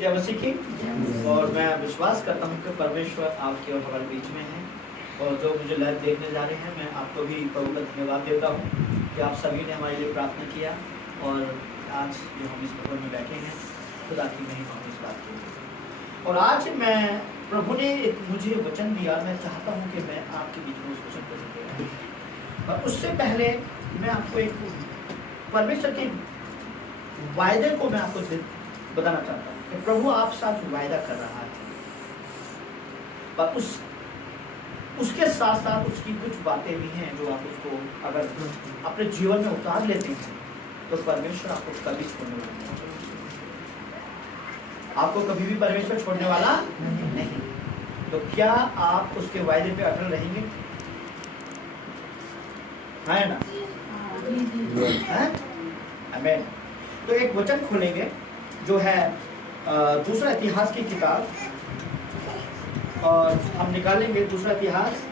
जय मसीह की। और मैं विश्वास करता हूँ कि परमेश्वर आपके और हमारे बीच में है, और जो मुझे लाइव देखने जा रहे हैं, मैं आपको भी प्रभु का धन्यवाद देता हूँ कि आप सभी ने हमारे लिए प्रार्थना किया। और आज जो हम इस भवन में बैठे हैं, खुदा की महिमा हम इस बात की। और आज मैं प्रभु ने एक मुझे वचन दिया, मैं चाहता हूँ कि मैं आपके बीच में उस वचन को लेकर। और उससे पहले मैं आपको एक परमेश्वर के वायदे को मैं आपको बताना चाहता हूँ कि प्रभु आप साथ वायदा कर रहा है, और उसके साथ साथ उसकी कुछ बातें भी हैं जो आप उसको अगर अपने जीवन में उतार लेते हैं तो परमेश्वर आपको कभी छोड़ने वाला नहीं, आपको कभी भी परमेश्वर छोड़ने वाला नहीं। तो क्या आप उसके वायदे पे अटल रहेंगे? है ना? आमीन। तो एक वचन खोलेंगे जो है दूसरा इतिहास की किताब, और हम निकालेंगे दूसरा इतिहास,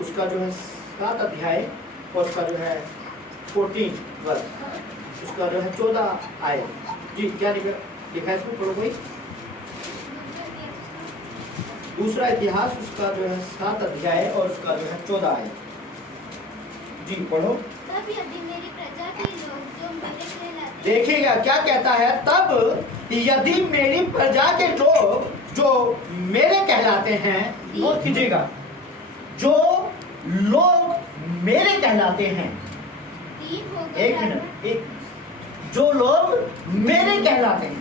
उसका जो है 7 अध्याय और उसका जो है 14 वर्ष, उसका जो है 14 आए। जी क्या लिखा है इसको? पढ़ो कोई। दूसरा इतिहास उसका जो है 7 अध्याय और उसका जो है 14 आए। जी पढ़ो। तब यदि मेरी प्रजा के लोग जो मेरे कहलाते, देखिएगा क्या कहता है, तब यदि मेरी प्रजा के लोग जो मेरे कहलाते हैं, नोट कीजिएगा, जो लोग मेरे कहलाते हैं, दीन होकर एक मिनट, एक जो लोग मेरे कहलाते हैं,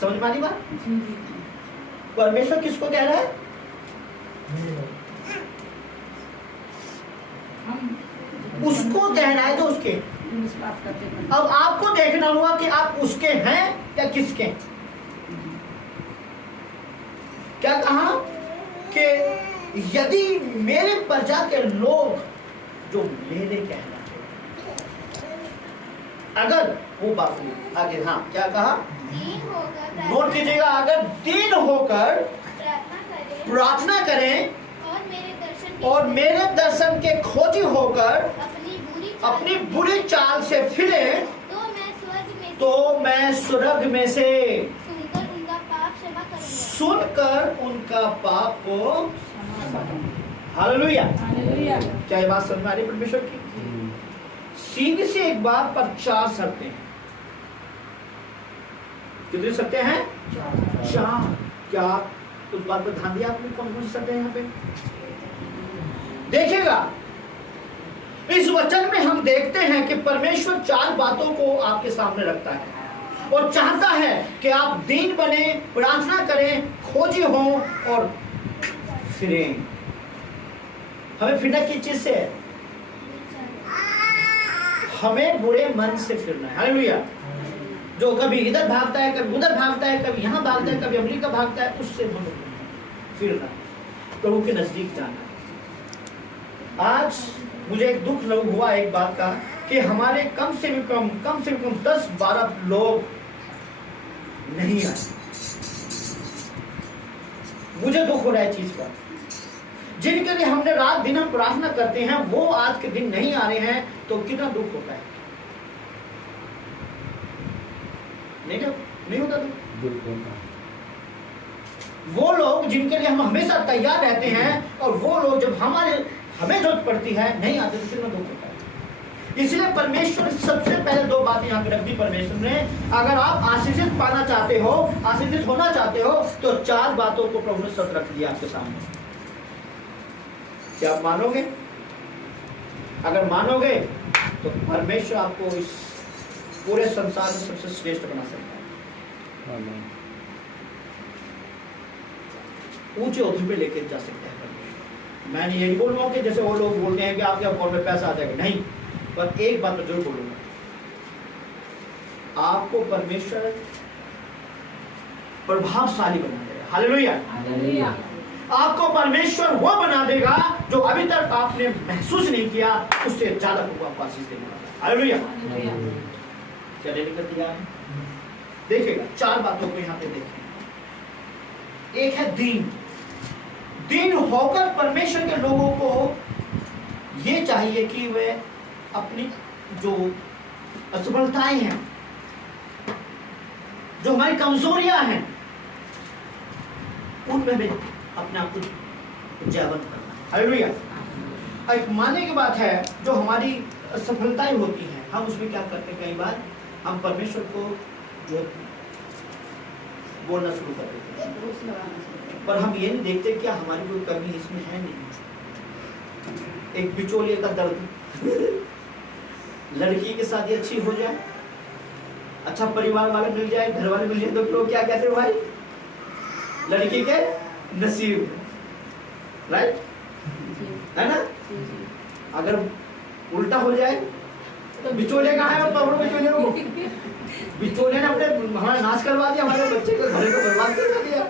समझ में आनी बात? परमेश्वर किसको कह रहा है? उसको कहना है जो उसके। अब आपको देखना होगा कि आप उसके हैं या किसके। क्या कहा कि यदि मेरे प्रजा के लोग जो मेरे कहलाते हैं, अगर वो बात हुई आगे, हाँ क्या कहा? दीन होकर नोट कीजिएगा, अगर दीन होकर प्रार्थना करें प्रार्थना करें और मेरे दर्शन के खोजी होकर अपनी बुरी चाल से फिरे, तो मैं स्वर्ग में से सुनकर उनका पाप को। हालेलुया। क्या ये बात समझ में आ रही परमेश्वर की? सीधी सी एक बात पर 4 शर्तें हैं। कितनी शर्तें हैं? 4। क्या उस बात पर ध्यान दिया आपने? कौन कौन सी शर्तें यहाँ पे देखिएगा। इस वचन में हम देखते हैं कि परमेश्वर 4 बातों को आपके सामने रखता है और चाहता है कि आप दीन बने, प्रार्थना करें, खोजी हो और फिरें। हमें फिरना किस चीज से है? हमें बुरे मन से फिरना है। हालेलुया। जो कभी इधर भागता है, कभी उधर भागता है, कभी यहाँ भागता है, कभी अमेरिका भागता है, उससे हमें फिरना, प्रभु के नजदीक जाना। आज मुझे एक दुख हुआ एक बात का कि हमारे कम से कम 10-12 लोग नहीं आए। मुझे दुख हो रहा है चीज का। जिनके लिए हमने रात दिन हम प्रार्थना करते हैं, वो आज के दिन नहीं आ रहे हैं, तो कितना दुख होता है। नहीं होता दुख? वो लोग जिनके लिए हम हमेशा तैयार रहते हैं, और वो लोग जब हमें जरूरत पड़ती है नहीं आते, तो कितना दुख होता है। इसलिए परमेश्वर सबसे पहले 2 बात यहाँ पे रख दी परमेश्वर ने। अगर आप आशीषित पाना चाहते हो, आशीषित होना चाहते हो, तो 4 बातों को प्रभु ने सब रख दिया आपके सामने। क्या आप मानोगे? अगर मानोगे तो परमेश्वर आपको इस पूरे संसार में सबसे श्रेष्ठ बना सकता है, ऊंचे ओहदे पे लेके जा सकता है। मैं यही बोलूंगा कि जैसे वो लोग बोलते हैं कि आपके अकाउंट में पैसा आ जाएगा, नहीं, पर एक बात तो जरूर बोलूंगा, आपको परमेश्वर प्रभावशाली बना देगा। हालेलुया। आपको परमेश्वर वो बना देगा जो अभी तक आपने महसूस नहीं किया, उससे ज्यादा प्रभु आपको आशीष देने वाला है। हालेलुया। क्या लेने का तैयार है? देखिएगा 4 बातों को यहाँ पे देखें। एक है दीन होकर परमेश्वर के लोगों को ये चाहिए कि वे अपनी जो असफलताएं हैं जो हमारी कमजोरियां हैं उनमें हमें अपने आप को जयवंत करना है। हालेलुया। एक मानने की बात है, जो हमारी सफलताएं होती हैं हम उसमें क्या करते हैं, कई बार हम परमेश्वर को जो है बोलना शुरू कर देते हैं, पर हम ये नहीं देखते क्या हमारी कोई कमी इसमें है नहीं। एक बिचौलिए का दर्द लड़की के साथ ही अच्छी हो जाए, अच्छा परिवार वाले मिल जाए, घर वाले मिल जाए, तो लोग क्या कहते हैं भाई, लड़की के नसीब, राइट है ना। अगर उल्टा हो जाए तो बिचौले कहाँ है, पकड़ो बिचौले को। बिचौले ने अपने हमारा नाश करवा दिया, हमारे बच्चे को घर को बर्बाद कर दिया।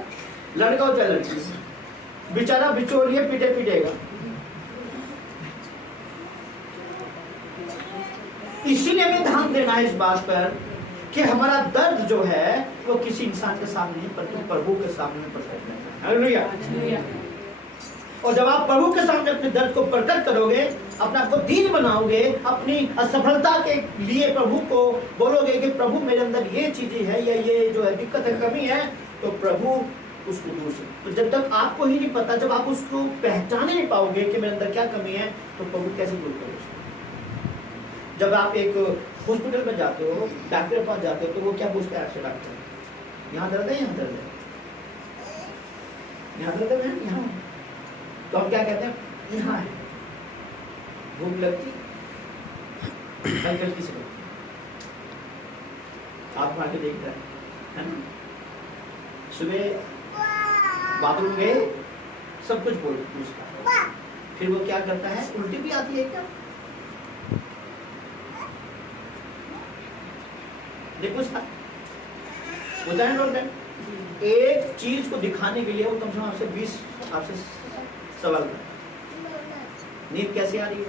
लड़का हो चाहे लड़की, बेचारा बिचौलिए पीटेगा। इसीलिए हमें ध्यान देना है इस बात पर कि हमारा दर्द जो है वो किसी इंसान के सामने नहीं, बल्कि प्रभु के सामने प्रकट करना है। हालेलुया। और जब आप प्रभु के सामने अपने दर्द को प्रकट करोगे, अपने आप को दीन बनाओगे, अपनी असफलता के लिए प्रभु को बोलोगे कि प्रभु मेरे अंदर ये चीजें है या ये जो है दिक्कत है, कमी है, तो प्रभु उसको दूर से। तो जब तक आपको ही नहीं पता, जब आप उसको पहचान नहीं पाओगे कि मेरे अंदर क्या कमी है, तो प्रभु कैसे दूर करोगे। जब आप एक हॉस्पिटल में जाते हो, डॉक्टर के पास जाते हो, तो वो क्या पूछते हैं आपसे, डॉक्टर यहाँ दर्द है, यहाँ दर्द है, यहाँ दर्द है, यहाँ। तो हम क्या कहते हैं, यहाँ है। भूख लगती गलती से आप आके देख रहे हैं ना, सुबह बाथरूम गए, सब कुछ बोल पूछता, फिर वो क्या करता है, उल्टी भी आती है क्या, देखो होता है लोग। एक चीज को दिखाने के लिए वो कम से कम आपसे 20 आपसे सवाल करता, नींद कैसे आ रही है,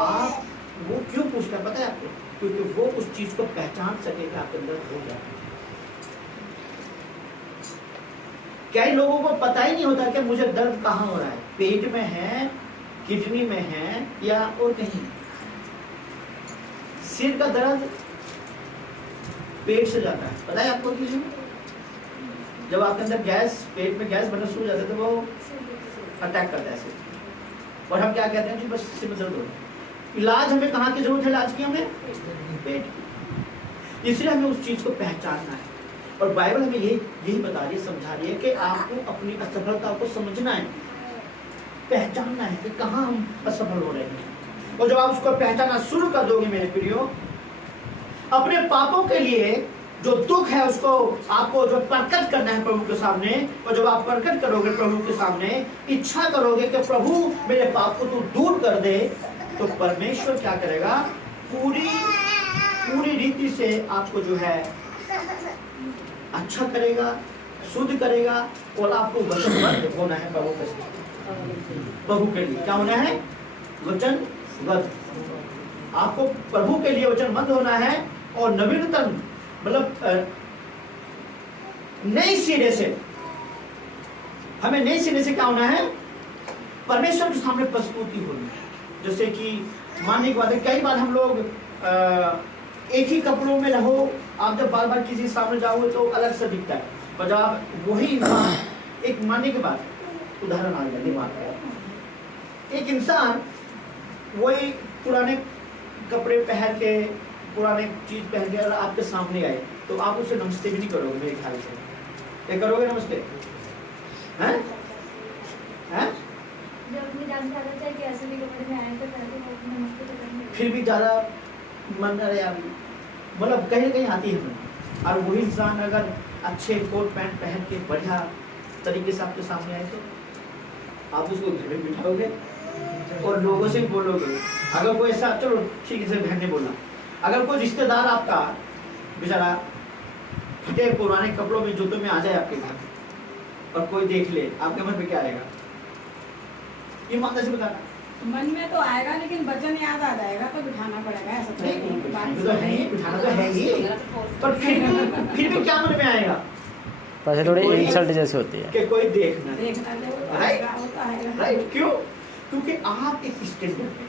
आप वो क्यों पूछता है पता है आपको, क्योंकि वो उस चीज को पहचान सके कि आपके अंदर हो गया। कई लोगों को पता ही नहीं होता कि मुझे दर्द कहाँ हो रहा है, पेट में है, किडनी में है या और कहीं। सिर का दर्द पेट से जाता है, पता है आपको किसी में? जब आपके अंदर गैस, पेट में गैस बनना शुरू हो जाता है तो वो अटैक करता है सिर। और हम क्या कहते हैं कि बस सिर में दर्द हो रहा है। इलाज हमें कहाँ की जरूरत है, इलाज की हमें पेट की। इसलिए हमें उस चीज को पहचानना है, और बाइबल हमें यही बता रही है, समझा रही है कि आपको अपनी असफलता को समझना है, पहचानना है कि कहाँ हम असफल हो रहे हैं। और जब आप उसको पहचानना शुरू कर दोगे मेरे प्रियो, अपने पापों के लिए जो दुख है उसको आपको जो प्रकट करना है प्रभु के सामने, और जब आप प्रकट करोगे प्रभु के सामने, इच्छा करोगे कि प्रभु मेरे पाप को तू दूर कर दे, तो परमेश्वर क्या करेगा, पूरी रीति से आपको जो है अच्छा करेगा, शुद्ध करेगा, और आपको वचनबद्ध होना है प्रभु के साथ। प्रभु के लिए क्या होना है, वचनबद्ध। आपको प्रभु के लिए वचनबद्ध होना है, और नवीनतम मतलब नए सिरे से, हमें नए सिरे से क्या होना है, परमेश्वर के सामने प्रस्तुति होनी है। जैसे कि मानने की बात है, कई बार हम लोग एक ही कपड़ों में रहो, आप जब बार बार किसी सामने जाओगे तो अलग सा दिखता है, पर जब आप वही एक मानने के बाद, उदाहरण आ गया दिमाग में, एक इंसान वही पुराने कपड़े पहन के, पुराने चीज पहन के अगर आपके सामने आए, तो आप उससे नमस्ते भी नहीं करोगे मेरे ख्याल से, क्या करोगे नमस्ते, हैं हैं? फिर भी ज्यादा मन रहे यार, मतलब कहीं ना कहीं आती है मन। और वही इंसान अगर अच्छे कोट पैंट पहन के बढ़िया तरीके से आपके सामने आए, तो आप उसको घर में बिठाओगे और लोगों से बोलोगे। अगर कोई ऐसा, चलो ठीक है बहन ने बोला, अगर कोई रिश्तेदार आपका बेचारा फटे पुराने कपड़ों में, जूतों में आ जाए आपके घर, और कोई देख ले, आपके मन में क्या आएगा, ये माता से बताना। मन में तो आएगा, लेकिन वचन याद आ जाएगा तो बिठाना पड़ेगा, ऐसा तो नहीं, बिठाना तो है ही, पर फिर भी क्या मन में आएगा, पर थोड़ी इंसल्ट जैसे होती है कि कोई देखना राइट, राइट। क्यों? क्योंकि आप एक स्टैंडर्ड में,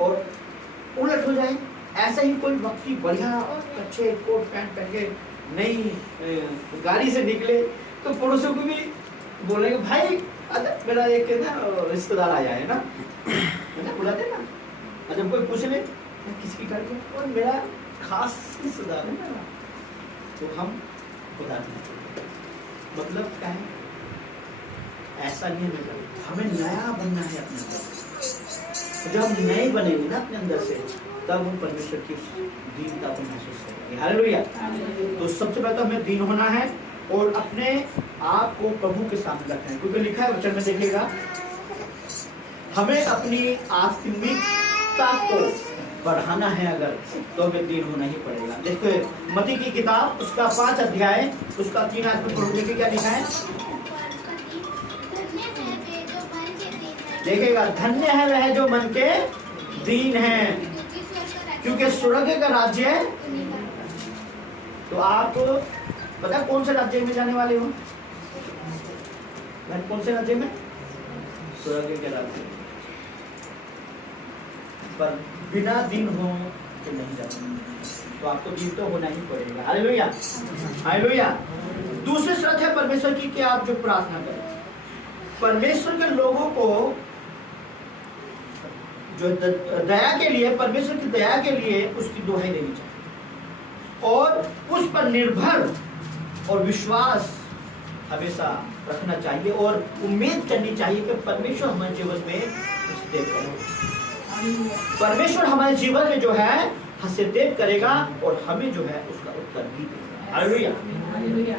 और उलट हो जाए। ऐसा ही कोई व्यक्ति बढ़िया और अच्छे कोट पैंट पहन के नई गाड़ी से निकले तो पड़ोसियों को भी बोलेंगे भाई अच्छा मेरा एक ना रिश्तेदार आया है ना बुलाते ना। और जब कोई पूछ ले किसकी गाड़ी है और मेरा खास रिश्तेदार है ना तो हम बताते हैं मतलब क्या है। ऐसा नहीं है, हमें नया बनना है अपने अंदर। जब हम नए बनेंगे ना अपने अंदर से तब हम परमेश्वर की दीनता को महसूस करेंगे। हालेलुया। तो सबसे पहले तो हमें दीन होना है और अपने आप को प्रभु के सामने रखना है, क्योंकि लिखा है वचन में देखिएगा हमें अपनी आत्मिकता को बढ़ाना है अगर तो हमें दीन होना ही पड़ेगा। देखो मत्ती की किताब उसका 5 अध्याय उसका 3 आयत में पढ़ो, देखिए क्या लिखा है। देखिएगा धन्य है वह जो मन के दीन है क्योंकि स्वर्ग का राज्य है। तो आप पता कौन से राज्य में जाने वाले हो? कौन से राज्य में? स्वर्ग के राज्य। पर बिना दिन हो तो नहीं जाना, तो आपको दिन तो होना ही पड़ेगा। Hallelujah hallelujah. दूसरी शर्त है परमेश्वर की कि आप जो प्रार्थना करें। परमेश्वर के लोगों को जो दया के लिए परमेश्वर की दया के लिए उसकी दुहाई देनी चाहिए और उस पर निर्भर और विश्वास हमेशा रखना चाहिए और उम्मीद करनी चाहिए कि परमेश्वर हमारे जीवन में हस्तक्षेप करेगा। परमेश्वर हमारे जीवन में जो है हस्तक्षेप करेगा और हमें जो है उसका उत्तर भी देगा। हालेलुया।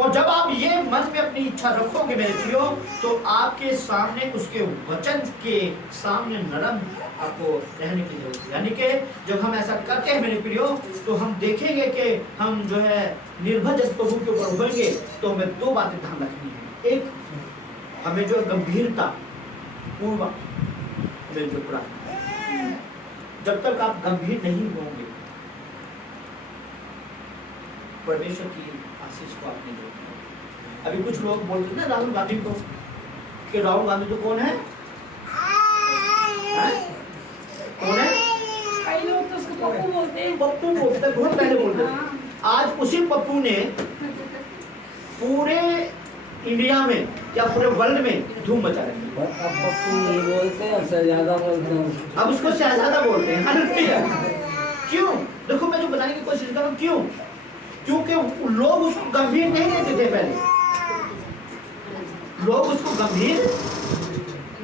और जब आप ये मन में अपनी इच्छा रखोगे मेरे प्रियो तो आपके सामने उसके वचन के सामने नरम आपको रहने की जरूरत है। यानी कि जब हम ऐसा करते हैं मेरे प्रियो तो हम देखेंगे कि हम जो है निर्भर जब प्रभु के ऊपर होंगे तो हमें 2 बातें ध्यान रखनी है। एक हमें जो गंभीरता पूर्वक हमें जो प्रार्थना, जब तक आप गंभीर नहीं होंगे परमेश्वर की आशीष को आपने देखा। अभी कुछ लोग बोलते हैं ना राहुल गांधी को कि राहुल गांधी तो कौन है? कौन है? कई लोग तो उसको पप्पू बोलते हैं। पप्पू बोलते हैं, बहुत पहले बोलते थे। आज उसी पप्पू ने पूरे इंडिया में या पूरे वर्ल्ड में धूम मचा रही है। अब पप्पू नहीं बोलते अब शहजादा बोलते हैं। अब उसको शहजादा बोलते हैं। क्यों? देखो मैं जो बताने की कोशिश कर रहा हूँ क्यों? क्योंकि लोग उसको गंभीर नहीं लेते थे। पहले लोग उसको गंभीर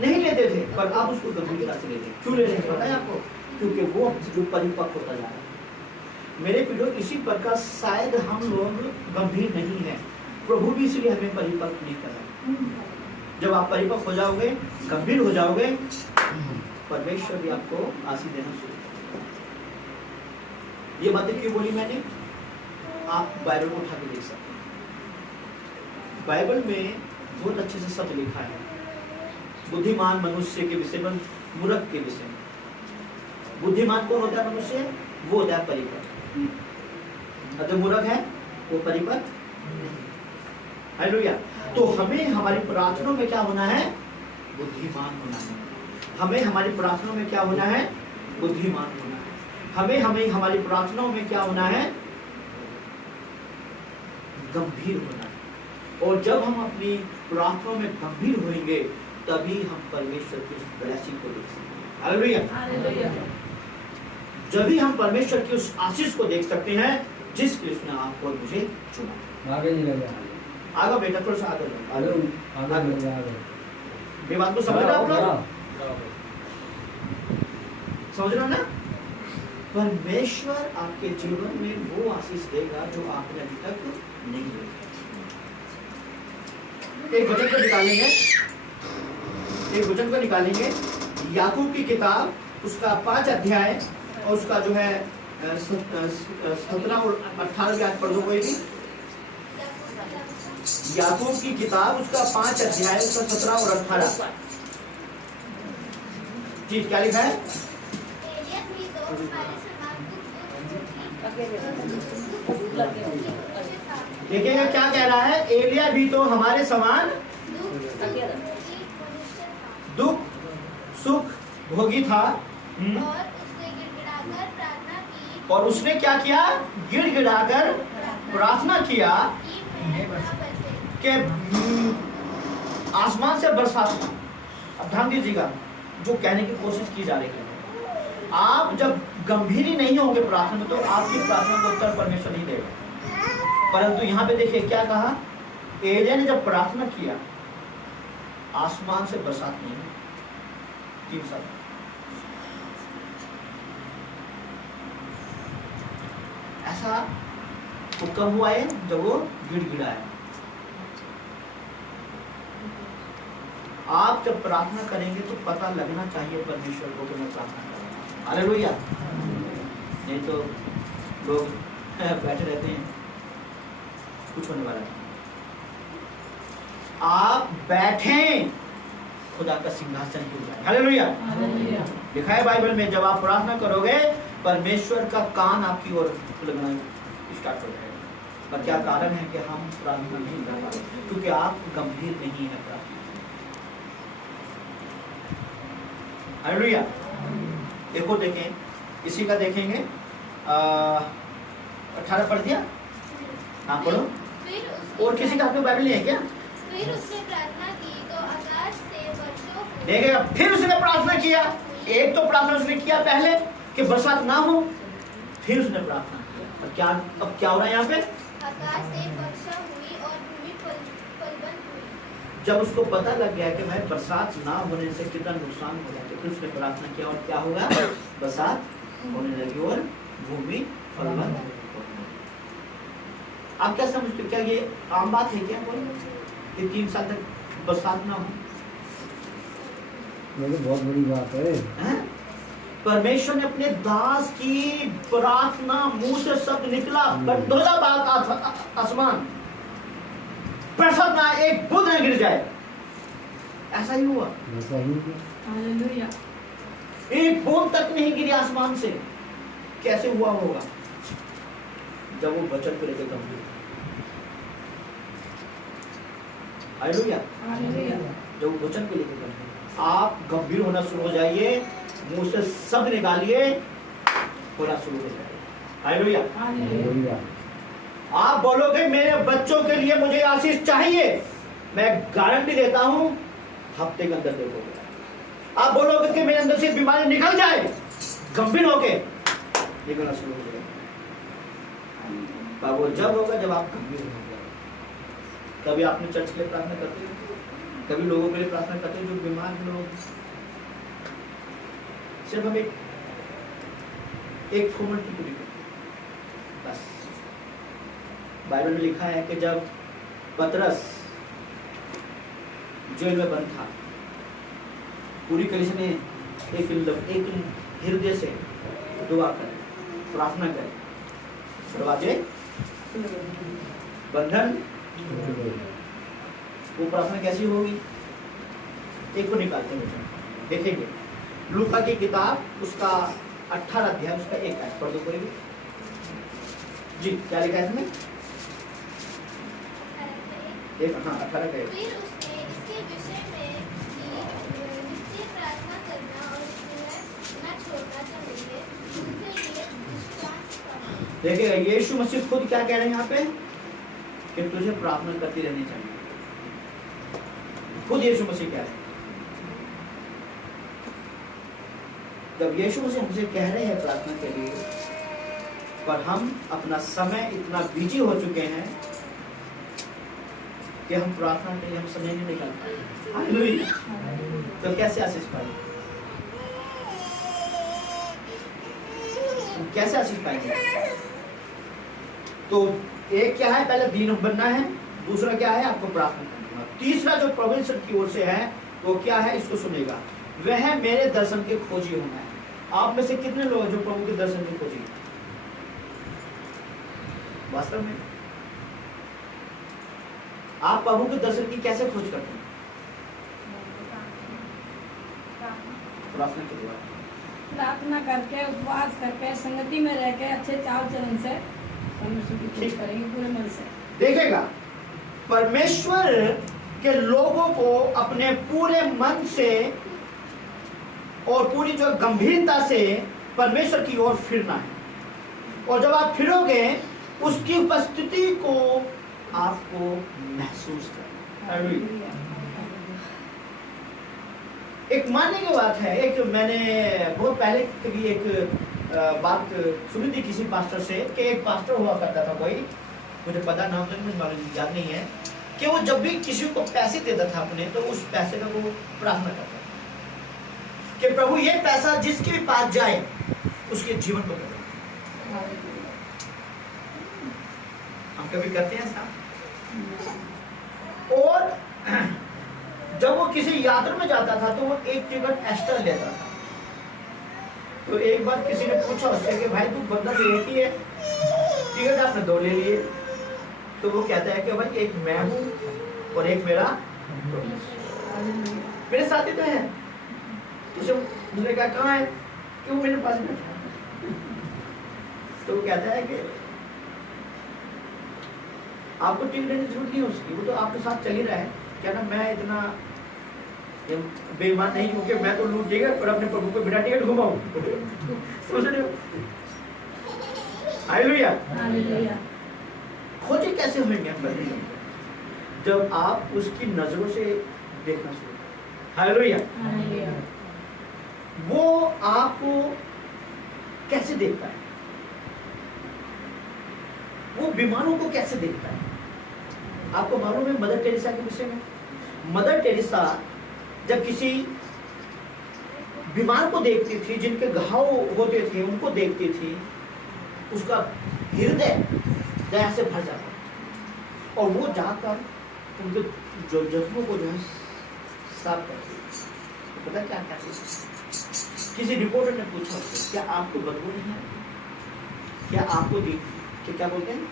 नहीं लेते थे पर अब उसको गंभीरता से लेते। क्यों ले रहे हैं पता है आपको? क्योंकि वो जो परिपक्व होता जा रहा है। मेरे प्रियो इसी प्रकार शायद हम लोग गंभीर नहीं है, प्रभु भी इसलिए हमें परिपक्व नहीं कर रहा। जब आप परिपक्व हो जाओगे गंभीर हो जाओगे परमेश्वर भी आपको आशीष देना शुरू करेगा। ये बातें क्यों बोली मैंने? आप बाइबल को उठा के देख सकते हैं। बाइबल में बहुत अच्छे से सब लिखा है। बुद्धिमान मनुष्य के विषय में, मूर्ख के विषय में। बुद्धिमान कौन होता है? मनुष्य वो होता है परिपक्व, और जो मूर्ख है वो परिपक्व। हालेलुया। तो हमें हमारी प्रार्थनाओं में क्या होना है? बुद्धिमान होना है। हमें हमारी प्रार्थनाओं में क्या होना है? बुद्धिमान होना है। हमें हमारी प्रार्थनाओं में क्या होना है? गंभीर होना है। और जब हम अपनी प्रार्थनाओं में गंभीर होंगे तभी हम परमेश्वर की उस ब्लेसिंग को देख सकते हैं। हालेलुया। जब भी हम परमेश्वर की उस आशीष को देख सकते हैं जिस कृष्ण ने आपको मुझे चुना। आगे नहीं लगा, आगे बेटा थोड़ा सा आगे मेरी बात को समझ रहे आप लोग? समझ रहे हो ना? परमेश्वर आपके जीवन में वो आशीष देगा जो आपने अभी तक नहीं देखा। एक वचन को निकालेंगे, याकूब की किताब उसका 5 अध्याय और उसका जो है 17 और 18 आयत पढ़ दो कोई भी। याकूब की किताब उसका 5 अध्याय उसका 17 और 18 जी क्या लिखा है? देखिएगा क्या कह रहा है। एलिया भी तो हमारे समान दुख सुख भोगी था गिड़गिड़ाकर प्रार्थना की और उसने क्या किया? गिड़गिड़ाकर प्रार्थना किया कि मेघ ना बरसे। कि आसमान से बरसात ना। अब ध्यान दीजिएगा, जो कहने की कोशिश की जा रही है, आप जब गंभीर ही नहीं होंगे प्रार्थना में तो आपकी प्रार्थना को उत्तर परमेश्वर नहीं देगा। परंतु यहाँ पे देखिए क्या कहा, एलिया ने जब प्रार्थना किया आसमान से बरसात नहीं हुई 3 साल। ऐसा वो कब हुआ है? जब वो गिड़गिड़ाया। आप जब प्रार्थना करेंगे तो पता लगना चाहिए परमेश्वर को कि मैं प्रार्थना कर रहा हूं। हालेलुया। नहीं तो लोग बैठे रहते हैं, कुछ होने वाला नहीं। आप बैठें, खुदा का सिंहासन हिल जाए। हालेलुया। लिखा है बाइबल में, जब आप प्रार्थना करोगे परमेश्वर का कान आपकी ओर लगना स्टार्ट हो जाएगा। और क्या कारण है कि हम प्रार्थना नहीं कर पा रहे? क्योंकि आप गंभीर नहीं है प्रार्थना। हालेलुया। देखो देखें, इसी का देखेंगे 18 पढ़ दिया? हाँ पढ़ो। फिर उसने और किसी का आपके बाइबल नहीं है क्या? फिर उसने प्रार्थना की तो आकाश से वर्षों हुई। देखिएगा, फिर उसने प्रार्थना किया। एक तो प्रार्थना उसने किया पहले कि बरसात ना हो, फिर उसने प्रार्थना किया। और क्या अब क्या हो रहा है यहाँ पे? आकाश से वर्षा हुई और भूमि फलवंत हुई। जब उसको पता लग गया कि भाई बरसात ना होने से कितना नुकसान हो जाता है, फिर उसने प्रार्थना किया और क्या होगा? बरसात होने लगी और भूमि फलवंत होने लगी। आप क्या समझते हो? क्या ये आम बात है क्या कोई कि 3 साल तक बरसात ना हो? ये तो बहुत बड़ी बात है। हैं? परमेश्वर ने अपने दास की प्रार्थना, मुंह से शब्द निकला, बंधोजा बात आसमान बरसात ना, एक बूंद न गिर जाए। ऐसा ही हुआ। ऐसा ही है। हालेलुया। एक बूंद तक नहीं गिरी आसमान से। कैसे हुआ होगा? जब वो वचन को लेकर गंभीर। हालेलुया। हालेलुया। जब वो वचन को लेकर गंभीर, आप गंभीर होना शुरू हो जाइए, मुंह से शब्द निकालिए, होना शुरू हो जाए। हालेलुया। हालेलुया। आप बोलोगे मेरे बच्चों के लिए मुझे आशीष चाहिए, मैं गारंटी देता हूं हफ्ते के अंदर देखोगे। आप बोलोगे कि मेरे अंदर से बीमारी निकल जाए, गंभीर होके निकलना शुरू हो जाएगा। वो जब होगा जब आप गंभीर होंगे। कभी आपने चर्च के लिए प्रार्थना करते हो, कभी लोगों के लिए प्रार्थना करते हो जो बीमार लोग, सिर्फ हम एक फॉर्मेलिटी पूरी करते बस। बाइबल में लिखा है कि जब पतरस जेल में बंद था, पूरी कलीसिया ने एक हृदय से दुआ कर, प्रार्थना कर, दरवाजे बंधन। वो प्रार्थना कैसी होगी? एक को निकालते हैं, देखेंगे लूका की किताब उसका 18 अध्याय उसका 1 आयत पढ़ दो कोई भी जी। क्या लिखा है इसमें? एक 18 का 1। फिर उसने इसके विषय में कि नित्य प्रार्थना करना और स्नेह न छोड़ना चाहिए, उनसे ये दृष्टांत पढ़ा। देखिएगा यीशु मसीह खुद क्या कह रहे हैं यहाँ पे कि तुझे प्रार्थना करती रहनी चाहिए। खुद यीशु मसीह कह रहे हैं। जब यीशु मसीह हमसे कह रहे हैं प्रार्थना के लिए, पर हम अपना समय इतना बिजी हो चुके हैं कि हम प्रार्थना के लिए हम समय नहीं निकाल पाए। हालेलुया। तो कैसे आशीष पाएंगे? कैसे आशीष पाएंगे? तो एक क्या है, पहले दीन बनना है, दूसरा क्या है, आपको प्रार्थना करना। तीसरा जो परमेश्वर की ओर से है वो क्या है, इसको सुनेगा, वह मेरे दर्शन के खोजी होना है। आप में से कितने लोग जो प्रभु के दर्शन के खोजी? वास्तव में आप प्रभु के दर्शन की कैसे खोज करते हैं? प्रार्थना के द्वारा। प्रार्थना करके, उपवास करके, संगति में रह के, अच्छे चाल चलन से परमेश्वर की खोज करेंगे पूरे मन से। देखेगा परमेश्वर के लोगों को अपने पूरे मन से और पूरी जो गंभीरता से परमेश्वर की ओर फिरना है। और जब आप फिरोगे उसकी उपस्थिति को आपको महसूस करना। हालेलुया। एक मानने की बात है, एक मैंने बहुत पहले कभी एक बात सुनी थी किसी पास्टर से कि एक पास्टर हुआ करता था कोई, मुझे पता नाम तो मुझे याद नहीं है, कि वो जब भी किसी को पैसे देता था अपने, तो उस पैसे का वो प्रार्थना करता था कि प्रभु ये पैसा जिसके भी पास जाए उसके जीवन को बदले। हम कभी करते हैं ऐसा? और जब वो किसी यात्रा में जाता था तो वो एक टिकट एक्स्ट्रा लेता था। तो एक बार किसी ने पूछा उससे कि भाई तू बंदा एक ही है, टिकट आपने 2 ले लिए। तो वो कहता है कि भाई एक मैं हूँ और एक मेरा मेरे साथी तो है। तो उसने कहा कहाँ है? कि वो मेरे पास बैठा है। तो वो कहता है कि आपको टिकट देने की जरूरत नहीं है उसकी, वो तो आपके साथ चल ही रहा है। क्या ना मैं इतना बेईमान नहीं, क्योंकि मैं तो लूट जाएगा पर अपने प्रभु को बिना टिकट घुमाऊं। समझ रहे हो? हालेलुया। हालेलुया। खोजे कैसे होंगे हम? जब आप उसकी नजरों से देखना शुरू। हालेलुया। हालेलुया। वो आपको कैसे देखता है? वो बीमारों को कैसे देखता है? आपको मालूम है मदर टेरेसा के विषय में? मदर टेरेसा जब किसी बीमार को देखती थी, जिनके घाव होते थे उनको देखती थी, उसका हृदय दया से भर जाता और वो जाकर उनके जो जख्मों को जो है साफ करती। तो पता क्या कहती? किसी रिपोर्टर ने पूछा उससे, क्या आपको बदबू नहीं है? क्या आपको क्या बोलते हैं?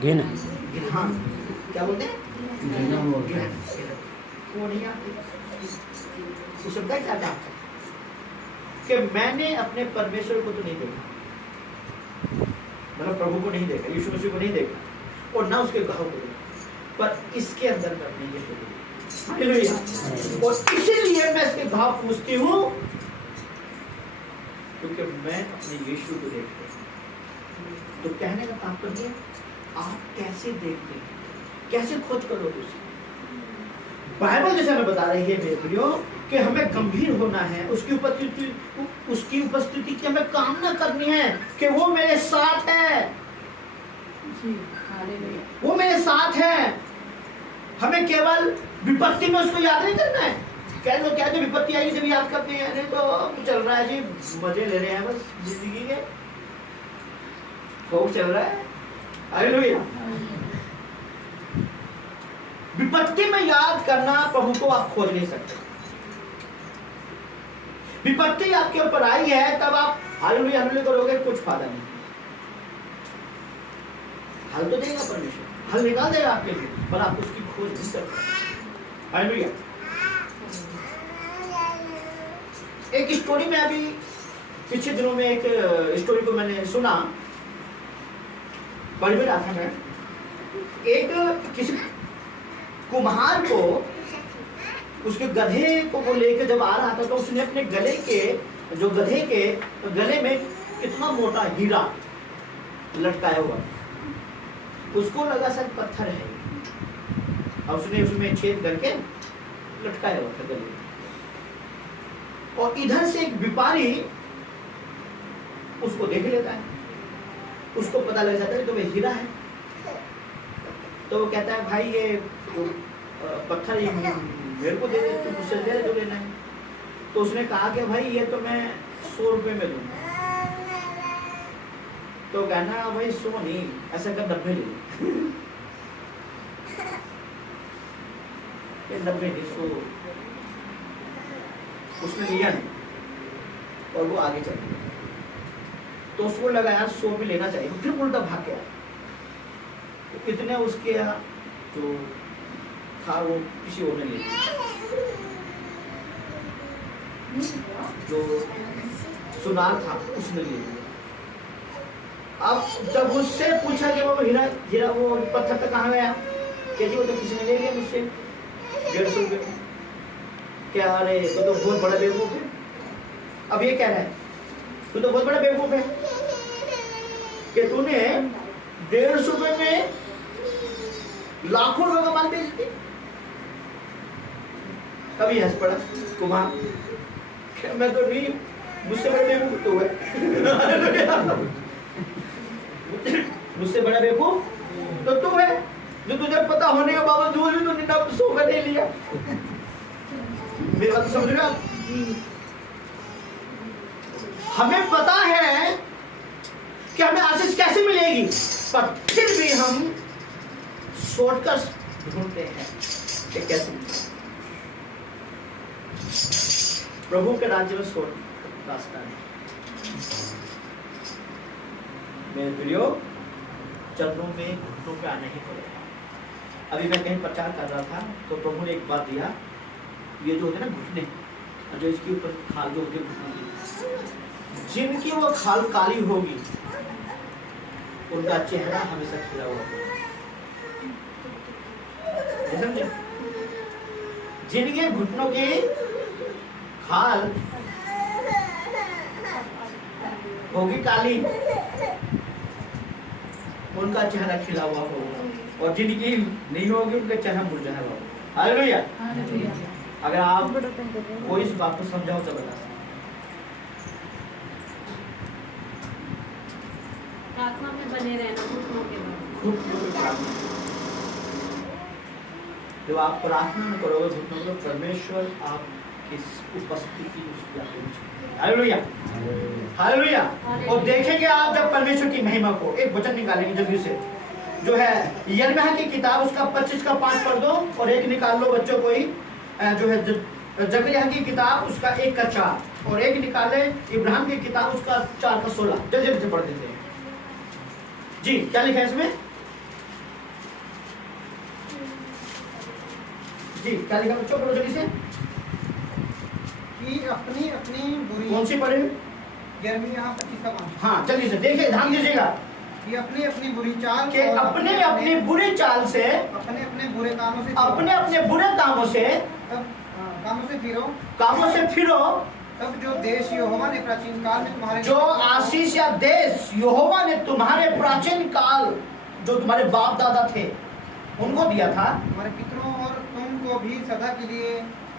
घिन। हाँ, क्या बोलते हैं? वो नहीं आती। उस शब्द क्या था कि मैंने अपने परमेश्वर को तो नहीं देखा, मतलब प्रभु को नहीं देखा, यीशु मसीह को नहीं देखा और ना उसके घाव को देखा, पर इसके अंदर करने ये शुरू। हालेलुया। और इसीलिए मैं इसके घाव पूछती हूँ क्योंकि मैं अपने यीशु को देखती हूँ। तो कहने का तात्पर्य आप कैसे देखते हैं, कैसे खोज करोगे उसे? बाइबल जैसे हमें बता रही है मेरे प्रियो कि हमें गंभीर होना है, उसकी उपस्थिति की हमें कामना करनी है कि वो मेरे साथ है, वो मेरे साथ है। हमें केवल विपत्ति में उसको याद नहीं करना है। क्या जो विपत्ति आएगी जब याद करते हैं, अरे तो चल रहा है जी, मजे ले रहे हैं बस जिंदगी के, खूब चल रहा है। हालेलुया। विपत्ति में याद करना प्रभु को आप खोज नहीं सकते। विपत्ति आपके ऊपर आई है तब आप हालेलुया हालेलुया करोगे, कुछ फायदा नहीं। हल तो देगा परमेश्वर, हल निकाल देगा आपके लिए, पर आप उसकी खोज नहीं करते। हालेलुया। एक स्टोरी में अभी पिछले दिनों में एक स्टोरी को मैंने सुना, पढ़ भी रहा था मैं। एक किसी कुम्हार को उसके गधे को वो लेकर जब आ रहा था तो उसने अपने गले के जो गधे के गले में इतना मोटा हीरा लटकाया हुआ, उसको लगा शायद पत्थर है और उसने उसमें छेद करके लटकाया हुआ था गले। और इधर से एक व्यापारी उसको देख लेता है, उसको पता लग जाता है तो वह हीरा है। तो वो कहता है भाई ये पत्थर ये मेरे को दे दे, तुम मुझसे ले जो लेना है। तो उसने कहा कि भाई ये तो मैं 100 रुपए में दूंगा। तो कहना भाई 100 नहीं, ऐसा कर 90 ले लो। 90 नहीं 100। उसने लिया नहीं और वो आगे चल गया। तो उसको लगा यार 100 भी लेना चाहिए, फिर उल्टा भाग गया। तो इतने उसके जो था वो किसी और ने ले लिया, जो सुनार था उसने ले लिया। अब जब उससे पूछा कि वो हीरा वो पत्थर तक कहाँ गया, क्या जी वो तो किसी ने ले लिया मुझसे 150 रुपये में। क्या अरे तो बहुत बड़ा बेवकूफ है। अब ये कह रहा है तू तो बहुत बड़ा बेवकूफ है कि तूने 150 रुपए में लाखों रुपए का माल बेच दिया। कभी हंस पड़ा कुमार, मैं तो नहीं, मुझसे बड़ा बेवकूफ तो है। मुझसे बड़ा बेवकूफ तो तू है, जो तुझे पता होने के बावजूद भी तूने ना सोफा नहीं लिया। मेरी बात समझ रहे हो आप? हमें पता है कि हमें आशीष कैसे मिलेगी, पर फिर भी हम शॉर्टकट ढूंढते हैं कि कैसे मिलेगी। प्रभु के राज्य में शॉर्टकट रास्ता नहीं। मेरे प्रियो, चरणों में घुटनों पे आना ही पड़ेगा। अभी मैं कहीं प्रचार कर रहा था तो प्रभु ने एक बात दिया, ये जो होते हैं ना घुटने, जो इसके ऊपर खाल जो होती है घुटनों की, जिनकी वो खाल काली होगी उनका चेहरा हमेशा खिला हुआ होगा। समझे? जिनके घुटनों की खाल होगी काली, उनका चेहरा खिला हुआ होगा, और जिनकी नहीं होगी उनका चेहरा मुरझाया हुआ होगा। हालेलुया। अगर आप कोई इस बात को समझाओ तो बता सकते। प्रार्थना में बने रहना घुटनों के बाद। जब आप प्रार्थना में करोगे घुटनों में, परमेश्वर आपकी उपस्थिति उसकी आपको। Hallelujah, hallelujah. और देखेंगे आप जब परमेश्वर की महिमा को, एक वचन निकालेंगे जल्दी से, जो है यिर्मयाह की किताब उसका 25 का 5 पढ़ दो, और एक निकाल लो बच्चों को ही, जो है जकरिया की किताब उसका 1 का 4, और एक निकाले इब्राहिम की किताब उसका 4 का 16। जल्दी जल्दी पढ़ देते हैं जी। क्या लिखा है इसमें जी? क्या लिखा बच्चों, पढ़ो जल्दी से। कि अपनी अपनी बुरी, कौन सी पढ़े? यिर्मयाह 25 का 5। हाँ जल्दी से देखिए, ध्यान दीजिएगा कि अपनी अपनी बुरी चाल कि और अपने अपने बुरी चाल से, अपने अपने बुरे कामों से अपने अपने बुरे कामों से, कामों से फिरो। तब जो देश यहोवा ने प्राचीन काल में तुम्हारे, जो आशीष या देश यहोवा ने तुम्हारे प्राचीन काल, जो तुम्हारे बाप दादा थे उनको दिया था, तुम्हारे पितरों और तुमको भी सदा के लिए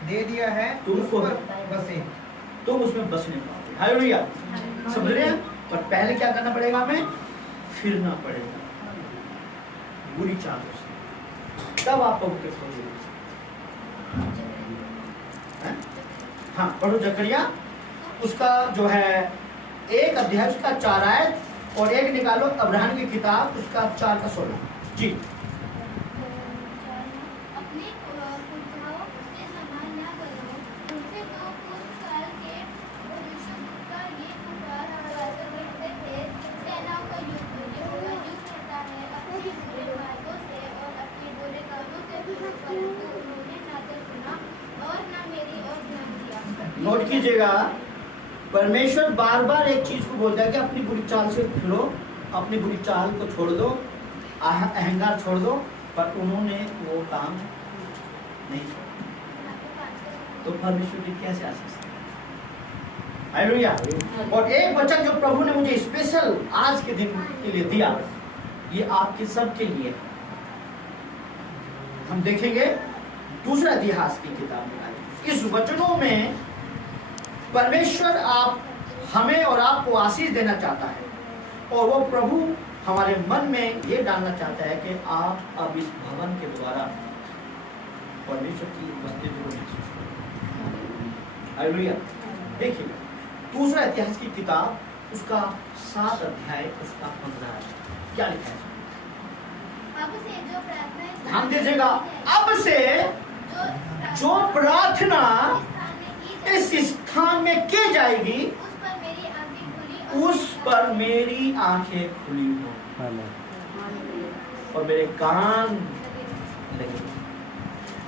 दे दिया है, तुमको उस पर बसे। तुम उसमें बसने पाओगे। हालेलुया। समझ रहे हैं? पर पहले क्या करना पड़ेगा, हमें फिरना पड़ेगा बुरी चालों से, तब आप प्रभु के खोजेंगे। हाँ पढ़ो जकरिया उसका जो है 1 अध्याय उसका 4 आयत, और एक निकालो अब्राहम की किताब उसका 4 का 16 जी। अपने पुरखाओं से समान न करो, उनसे तो कुछ साल के भविष्यद्वक्ता ये पुकार करते थे, सेनाओं का यहोवा युद्ध करता है अपने बुरे मार्गों से और अपने बुरे कामों से दूर, परंतु उन्होंने ना तो सुना और ना मेरी ओर ध्यान दिया। नोट कीजिएगा, परमेश्वर बार बार एक चीज को बोलता है कि अपनी बुरी चाल से फिरो, अपनी बुरी चाल को छोड़ दो, अहंकार छोड़ दो, पर उन्होंने वो काम नहीं छोड़ा। तो परमेश्वर की कैसे आशीष? हालेलुया। और एक वचन जो प्रभु ने मुझे स्पेशल आज के दिन के लिए दिया, ये आपके सब के लिए हम देखेंगे दूसरा इतिहास की किताब में। इस वचनों में परमेश्वर आप हमें और आपको आशीष देना चाहता है, और वो प्रभु हमारे मन में ये डालना चाहता है कि आप अब इस भवन के द्वारा परमेश्वर की उपस्थिति को महसूस करें। हालेलुया। देखिए दूसरा इतिहास की किताब उसका 7 अध्याय उसका 15 क्या लिखा है? अब से जो प्रार्थना ध्यान दीजिएगा, अब से जो प्रार्थना इस स्थान में की जाएगी उस पर मेरी आंखें खुली हो और मेरे कान लगे।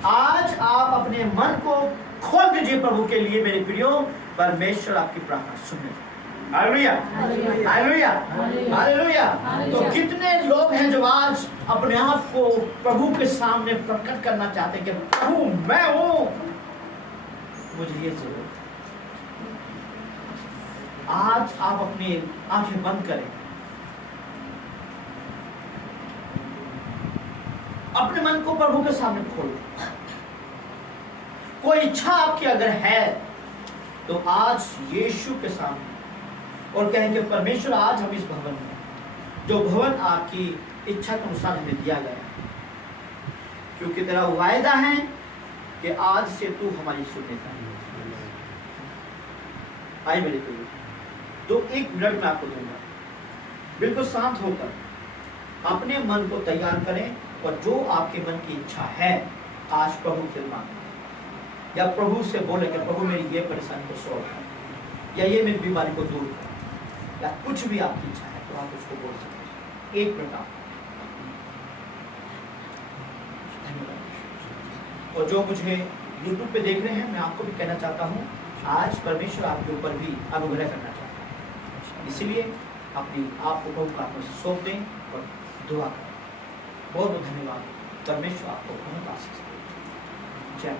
आज आप अपने मन को खोल दीजिए प्रभु के लिए मेरे प्रियो, परमेश्वर आपकी प्रार्थना सुने। Hallelujah, hallelujah, hallelujah. तो कितने लोग हैं जो आज अपने आप को प्रभु के सामने प्रकट करना चाहते हैं कि प्रभु मैं हूं, मुझे ये जरूरत। आज आप अपनी आंखें बंद करें, अपने मन को प्रभु के सामने खोल दें। कोई इच्छा आपकी अगर है तो आज यीशु के सामने और कहेंगे परमेश्वर आज हम इस भवन में, जो भवन आपकी इच्छा के अनुसार हमें दिया गया है, क्योंकि तेरा वायदा है कि आज से तू हमारी सुनेगा। आइए मेरे प्रिय, तो 1 मिनट में आपको दूंगा, बिल्कुल शांत होकर अपने मन को तैयार करें और जो आपके मन की इच्छा है आज प्रभु से मांगे, या प्रभु से बोले कि प्रभु मेरी ये परेशानी को सॉल्व कर, या ये मेरी बीमारी को दूर कर, या कुछ भी आपकी इच्छा है तो आप उसको बोल सकते हैं। 1 मिनट आप। और जो मुझे YouTube पे देख रहे हैं, मैं आपको भी कहना चाहता हूँ, आज परमेश्वर आपके ऊपर भी अनुग्रह करना चाहता है, इसलिए अपनी आप को प्रभु प्रार्थना में सौंप दें और दुआ करें। बहुत बहुत धन्यवाद। परमेश्वर आपको बहुत आशीष दे। जय